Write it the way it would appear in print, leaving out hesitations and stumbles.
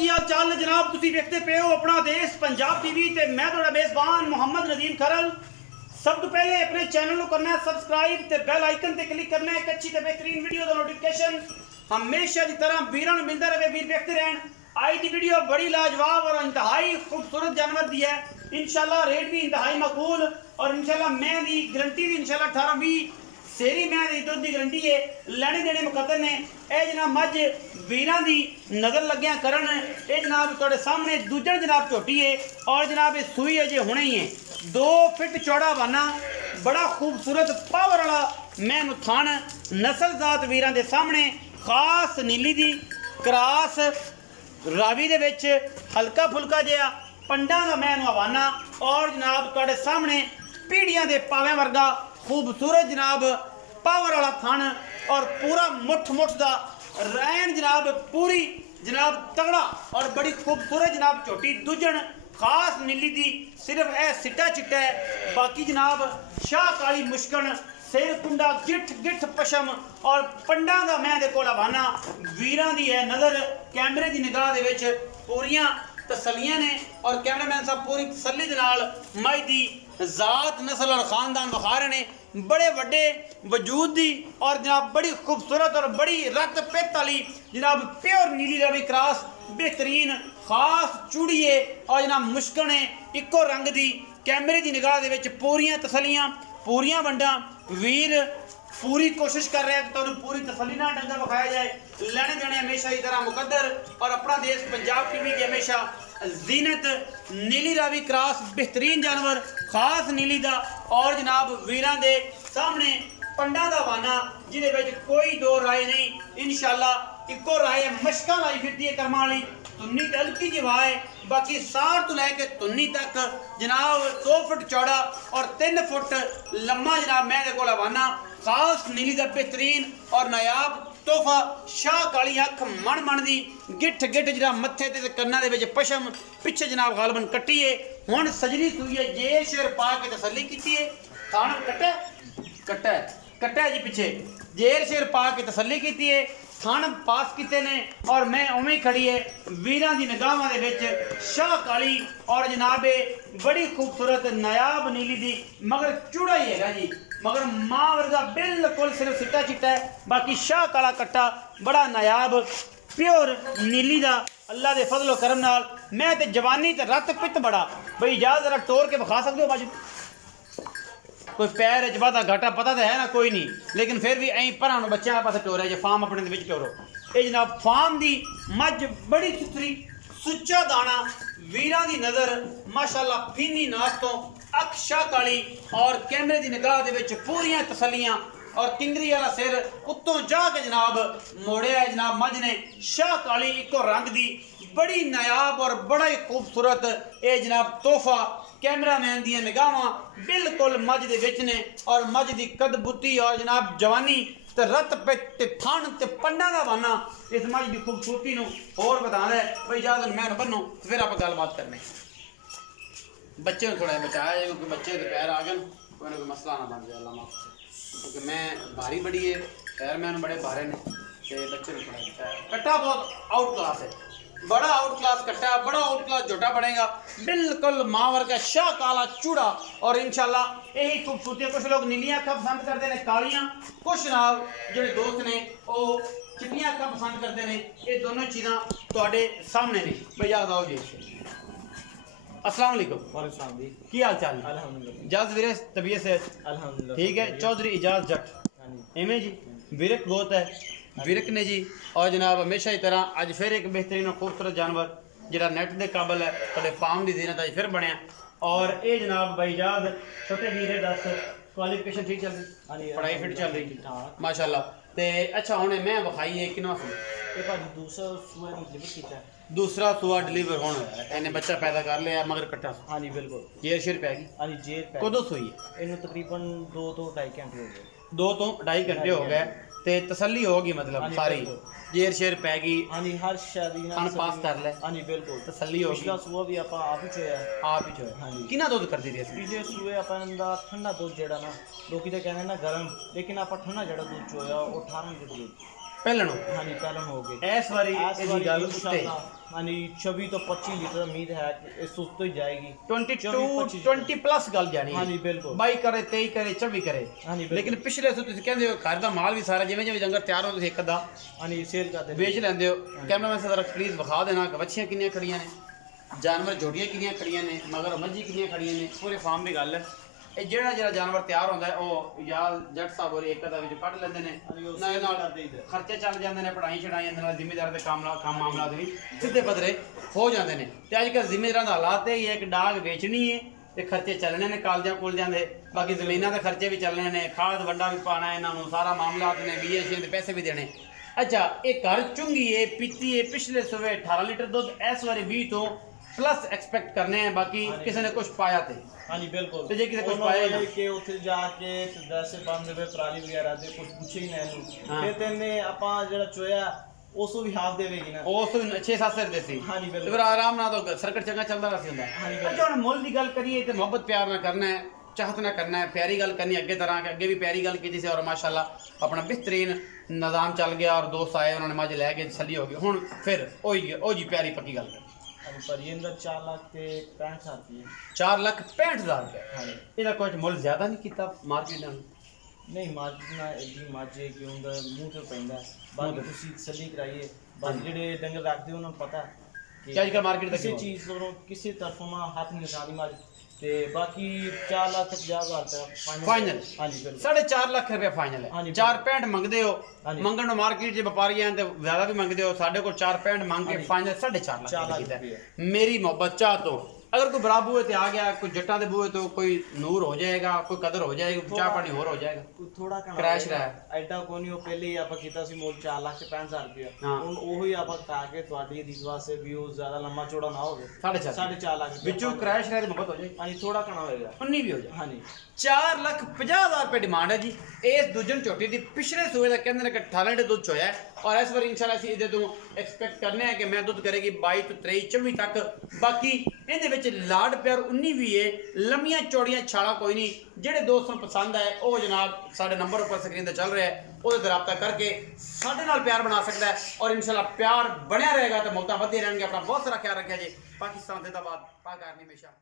की हाल चाल जनाब तुसी देखते पे हो अपना देश पंजाब टीवी ते मैं थोड़ा मेजबान मोहम्मद नदीम खरल। सब तो पहले अपने चैनल को करना है सब्सक्राइब ते बेल आइकन ते क्लिक करना है। अच्छी ते बेहतरीन वीडियो का नोटिफिकेशन हमेशा की तरह वीरों को मिलता रहे, वीर देखते रहन। आज की वीडियो बड़ी लाजवाब और इंतहाई खूबसूरत जानवर दी है। इंशाल्लाह रेट भी इंतहाई मकबूल और इंशाल्लाह मैं दी गारंटी भी इंशाल्लाह 18-20 सेरी मैं दी दुध की गारंटी है। लेने देने मुकद्दर ने ए जनाब मज वीरां दी नज़र लग्या करन। ये जनाब तुहाडे सामने दूजा जनाब झोटी है और जनाब ये सूई अजे हुणे ही है। 2 फिट चौड़ा वाना बड़ा खूबसूरत पावर वाला मैं थान नस्ल जात वीरां दे सामने खास नीली दी क्रास रावी दे विच हल्का फुल्का जिहा पंडा का मैं हवाना और जनाब तुहाडे सामने पीढ़ियां दे पावे वर्गा खूबसूरत जनाब पावर वाला थान और पूरा मुठ मुठ दा रैन जनाब पूरी जनाब तगड़ा और बड़ी खूबसूरत जनाब झोटी दूजन खास नीली दी सिर्फ ए सिट्टा चिट्टा है। बाकी जनाब शाह काली मुश्कन सिर कुंडा गिठ गिठ पशम और पंडा का मैं दे कोल हवाना वीरां दी है नज़र कैमरे की निगाह दे विच पूरियां तसलियां ने और कैमरामैन साहब पूरी तसली दे नाल मज दी जात नस्ल और खानदान विखा रहे ने बड़े वड्डे वजूद दी और जनाब बड़ी खूबसूरत और बड़ी रत पित वाली जनाब प्योर नीली रवि क्रॉस बेहतरीन खास चूड़ी है और जनाब मुश्कन है इको रंग दी कैमरे की निगाह दे विच पूरियां तसलियां पूरियां वंडा वीर पूरी कोशिश कर रहे हैं तो पूरी तसली ना डंगर विखाया जाए। लेने देने हमेशा की तरह मुकद्दर और अपना देश पंजाब टीवी की हमेशा जीनत नीली रावी क्रॉस बेहतरीन जानवर खास नीली दा और जनाब वीरां दे सामने पंडा दा वाना जिहदे विच कोई दो राय नहीं। इंशाल्लाह इको राय मशकां लाई फिरदी है कर्मां वाली तुन्नी ते हल्की जी वाह है। बाकी सार तो लैके तुन्नी तक जनाब 2 फुट चौड़ा और 3 फुट लम्मा जनाब मैं दे कोल हवाना खास नीली दा बेहतरीन और नायाब तोहफा शाह काली अख मन मन दी गिठ गिठ जरा मत्थे ते कन्ना दे विच पशम पिछे जनाब गालबन कट्टी है। हुण सजनी सूई है जे शेर पा के तसल्ली कीती है थान कट्टा कट्टा कट्टा जी पिछे जेर शेर पा के तसल्ली कीती है थान पास किते ने और मैं उवें ही खड़ी है वीरां दी निगाहां दे विच शाह काली और जनाबे बड़ी खूबसूरत नायाब नीली दी मगर चूड़ा ही है जी मगर मां वर्गा बिल्कुल सिर्फ सिट्टा चिट्टा है। बाकी शाह काला कट्टा बड़ा नायाब प्योर नीली दा अल्लाह दे फजलो करम नाल मैं ते जवानी ते रत पित बड़ा भाई जा जरा टोर के विखा सकते हो बाजू कोई पैर बाधा घाटा पता तो है ना कोई नहीं लेकिन फिर भी ऐं भरा बच्चों पास टोर है जो फार्म अपने दे विच टोरो ये जनाब फार्म दी मझ बड़ी सुथरी सुच्चा दाना वीरां दी नज़र माशाअल्लाह फीनी नास तो अख शाह काली और कैमरे की निगाह दे विच पूरियां तसलियां और किंगरी वाला सिर उत्तों जाके जनाब मोड़िया है। जनाब मझ ने शाह काली इको रंग दी बड़ी नायाब और बड़ा ही खूबसूरत ये जनाब तोहफा कैमरामैन दी निगाहां बिल्कुल मझ दे विच ने और मझ दी कद बुत्ती और जनाब जवानी ते रत पे थान ते पंडा का वाना इस मझ की खूबसूरती नूं होर बताना है। भाई जादन मैं बनो फिर आप गलबात करने बच्चे को थोड़ा बचाया जाए क्योंकि बच्चे के पैर आ गए कोई मसला ना बन जाए अल्लाह माफ क्योंकि मैं भारी बड़ी है पैर मैंने बड़े भारे ने तो बच्चे को थोड़ा बचाया। कट्टा बहुत आउट क्लास है बड़ा आउट क्लास कट्टा बड़ा आउट क्लास झोटा बनेगा बिल्कुल मावर का शाह काला चूड़ा और इंशाल्लाह यही खूबसूरती। कुछ लोग नीलियां अखा पसंद करते हैं कालियां कुछ नाल जो दोस्त ने वो चिट्टियां अखा पसंद करते हैं। ये दोनों चीज़ां तुहाडे सामने ने भाई याद आओ जी। अस्सलाम वालेकुम की हाल चाल अल्हम्दुलिल्लाह इजाज़ वीरे तबीयत से अल्हम्दुलिल्लाह ठीक है। चौधरी इजाज़ जट इवें जी विरक बहुत है विरक ने जी और जनाब हमेशा की तरह अज फिर एक बेहतरीन और खूबसूरत जानवर जिहड़ा नेट के काबल है कदे फार्म की जीनत अज फिर बनया और ये जनाब भाई इजाज़ छोटे वीरे दस क्वालिफिकेशन ठीक चल रही पढ़ाई फिट चल रही माशाअल्लाह ते अच्छा हुणे मैं विखाई है किनवा दूसरा सुआ डिलीवर होना है इन्हें बच्चा पैदा कर लिया मगर कट्टा हाँ जी बिल्कुल जेर शेर पैगी हाँ जी जेर कदों सुई है इन्हें तकरीबन 2 तो 2.5 घंटे हो गए 2 तो 2.5 घंटे हो गए ते तसल्ली होगी मतलब सारी जेर शेर पैगी हाँ जी हर शादी पास कर ले हाँ जी बिल्कुल तसल्ली होगी। पिछला सुआ भी आप ही चोया आप ही चोया हाँ जी कितना दूध करती थी पिछले सुए अपना ठंडा दूध जेड़ा ना लोग तो कहने ना गर्म लेकिन आप ठंडा जेड़ा दूध चोया वो 18 लीटर दूध पहलन हाँ जी पहलन हो गए इस बारी गल उत्ते हाँ जी 26 तो 25 लीटर उम्मीद है कि इस तो ही जाएगी 20 प्लस गल जानी हाँ जी बिल्कुल 22 करे 23 करे 24 करे हाँ जी लेकिन पिछले सो तुसीं कहंदे हो घर दा माल भी सारा जिवें जिवें डंगर तैयार हो तुसीं एक अद्धा हाँ जी सेल करते बेच लेंदे हो कैमरामैन से जरा प्लीज विखा देना कि बच्चियां किन्नियां खड़ियां ने जानवर जोड़ियां किन्नियां खड़ियां ने मगर मज्जी किन्नियां खड़ियां ने पूरे फार्म दी गल है ਇਹ ਜਿਹੜਾ जानवर तैयार होंदा है ਉਹ या जट साहब और एक अदा विच कढ ਲੈਂਦੇ ਨੇ ਨਾਲ ਖਰਚੇ ਚੱਲ ਜਾਂਦੇ ਨੇ ਪੜਾਈ ਛੜਾਈਆਂ ਦੇ ਨਾਲ ਜ਼ਿੰਮੇਦਾਰ ਦੇ ਕੰਮ ਮਾਮਲਾਤ ਵੀ ਸਿੱਧੇ ਪੱਧਰੇ ਹੋ ਜਾਂਦੇ ਨੇ ਤੇ ਅੱਜ ਕੱਲ ਜ਼ਿੰਮੇਦਾਰਾਂ ਦਾ ਹਾਲਾਤ ਇਹ ਹੈ ਕਿ ਡਾਗ ਵੇਚਣੀ ਹੈ ਤੇ ਖਰਚੇ ਚੱਲਣੇ ਨੇ ਕਾਲਜਾਂ ਕੁਲਜਾਂ ਦੇ ਬਾਕੀ ਜ਼ਮੀਨਾਂ ਦੇ ਖਰਚੇ ਵੀ ਚੱਲਣੇ ਨੇ ਖਾਦ ਵੰਡਾ ਵੀ ਪਾਣਾ ਇਹਨਾਂ ਨੂੰ ਸਾਰਾ ਮਾਮਲਾਤ ਨੇ BSC ਦੇ ਪੈਸੇ ਵੀ ਦੇਣੇ अच्छा ਇਹ ਘਰ ਚੁੰਗੀ ਹੈ ਪੀਤੀ ਹੈ ਪਿਛਲੇ ਸਵੇ 18 ਲੀਟਰ ਦੁੱਧ ਇਸ ਵਾਰੀ 20 ਤੋਂ प्लस एक्सपेक्ट करने हैं बाकी किसी ने कुछ पाया थे हाँ जी बिल्कुल तो जे किसी कुछ पाया कि उत्थे जाके वैसे बंद वे पराली वगैरह दे कुछ पूछे ही नहीं फिर तेने ਆਪਾਂ ਜਿਹੜਾ ਚੋਇਆ ਉਸ ਨੂੰ ਵੀ ਹਾਫ ਦੇਵੇਗੀ ਨਾ ਉਸ ਨੂੰ 6-7 ਸਿਰ ਦੇਸੀ ਹਾਂ ਜੀ ਬਿਲਕੁਲ ਫਿਰ ਆਰਾਮ ਨਾਲ ਤਾਂ ਸਰਕਟ ਚੰਗਾ ਚੱਲਦਾ ਰਹੀ ਹੁੰਦਾ ਹਾਂ ਜੀ ਅੱਛਾ ਹੁਣ ਮੁੱਲ ਦੀ ਗੱਲ ਕਰੀਏ ਤੇ ਮੁਹੱਬਤ ਪਿਆਰ ਨਾਲ ਕਰਨਾ ਹੈ ਚਾਹਤ ਨਾਲ करना है प्यारी गल करनी अगे तरह के अगे भी प्यारी गल की थी और माशाल्लाह अपना बेहतरीन निज़ाम चल गया और दोस्त आए उन्होंने मज लैके तसल्ली हो गई हुण फिर ओ जी प्यारी पक्की गल कर पर ये अंदर 4,65,000 रुपये 4,65,000 रुपये हाँ ਇਹਦਾ ਕੁਝ ਮੁੱਲ ਜ਼ਿਆਦਾ ਨਹੀਂ ਕੀਤਾ ਮਾਰਕੀਟ ਨਾਲ ਨਹੀਂ ਮਾਰਕੀਟ ਨਾਲ ਇਹਦੀ ਮਾਝੇ ਕਿ ਉਹਦਾ ਮੂੰਹ ਤੇ ਪੈਂਦਾ ਬਾਕੀ ਤੁਸੀਂ ਤਸੱਲੀ ਕਰਾਈਏ ਬਾਕੀ ਜਿਹੜੇ ਡੰਗਰ ਰੱਖਦੇ ਉਹਨਾਂ ਨੂੰ ਪਤਾ ਕਿ ਅੱਜ ਕੱਲ੍ਹ ਮਾਰਕੀਟ ਦਾ ਕਿਸੇ ਚੀਜ਼ ਤੋਂ ਕਿਸੇ ਤਰਫੋਂ ਹੱਥ ਨਹੀਂ ਲਗਾਉਣੀ ਮਾਝ ਤੇ ਬਾਕੀ 4,50,000 ਰੁਪਏ ਫਾਈਨਲ हाँ जी बिल्कुल 4.5 ਲੱਖ ਰੁਪਏ ਫਾਈਨਲ ਹੈ 4.65 ਮੰਗਦੇ ਹੋ ਮੰਗਣ ਨੂੰ ਮਾਰਕੀਟ 'ਚ ਵਪਾਰੀਆਂ ਤੇ ਜ਼ਿਆਦਾ ਵੀ ਮੰਗਦੇ ਹੋ ਸਾਡੇ ਕੋਲ 4.65 ਮੰਗ ਕੇ ਫਾਈਨਲ 4.5 ਲੱਖ ਕੀਤਾ ਮੇਰੀ ਮੁਹੱਬਤ ਚਾਹ ਤੋਂ अगर कोई बड़ा बूहे ते आ गया कोई जट्टा दे बूहे तो कोई नूर हो जाएगा कोई कदर हो जाएगी चाह पानी होर हो जाएगा थोड़ा क्रैश रहा ਐਡਾ ਕੋਈ ਨਹੀਂ ਉਹ ਪਹਿਲੇ ਹੀ ਆਪਾਂ ਕੀਤਾ ਸੀ ਮੁੱਲ 4,65,000 ਰੁਪਏ ਹੁਣ ਉਹੀ ਆਪਾਂ ਕਟਾ ਕੇ ਤੁਹਾਡੀ ਦੀ ਵਾਸਤੇ ਵੀ ਉਹ ਜ਼ਿਆਦਾ ਲੰਮਾ ਚੌੜਾ ਨਾ ਹੋਵੇ 4.5 ਲੱਖ ਵਿੱਚੋਂ क्रैश रहा तो मुहब्बत हो जाएगी ਹਾਂਜੀ ਥੋੜਾ ਕਣਾ ਹੋਏਗਾ 19 भी हो जाए ਹਾਂਜੀ 4,50,000 रुपए डिमांड है जी इस दूजन झोटी की पिछले सूए का कहते हैं कि 18 लीटर दुध चोया है और इस बार इंशाल्लाह ਅਸੀਂ ਇਹਦੇ ਤੋਂ एक्सपेक्ट करने हैं कि मैं दुध करेगी 22 ਤੋਂ 23 24 तक बाकी ਇਹਦੇ ਵਿੱਚ ਲਾਡ ਪਿਆਰ 19 ਵੀ ਹੈ ਲੰਮੀਆਂ ਚੌੜੀਆਂ ਛਾਲਾ ਕੋਈ ਨਹੀਂ ਜਿਹੜੇ ਦੋਸਤਾਂ ਨੂੰ ਪਸੰਦ ਆਏ ਉਹ ਜਨਾਬ ਸਾਡੇ ਨੰਬਰ ਉੱਪਰ ਸਕਰੀਨ ਤੇ ਚੱਲ ਰਿਹਾ ਹੈ ਉਹਦੇ ਤੇ ਰਾਬਤਾ ਕਰਕੇ ਸਾਡੇ ਨਾਲ ਪਿਆਰ ਬਣਾ ਸਕਦਾ ਹੈ ਔਰ ਇਨਸ਼ਾਅੱਲਾ ਪਿਆਰ ਬਣਿਆ ਰਹੇਗਾ ਤੇ ਮੌਤਾਂ ਵੱਧਦੀਆਂ ਰਹਿਣਗੀਆਂ ਆਪਣਾ ਬਹੁਤ ਸਾਰਾ ਖਿਆਲ ਰੱਖਿਆ ਜੀ ਪਾਕਿਸਤਾਨ ਜ਼ਿੰਦਾਬਾਦ ਪਾਕ ਆਰਮੀ ਹਮੇਸ਼ਾ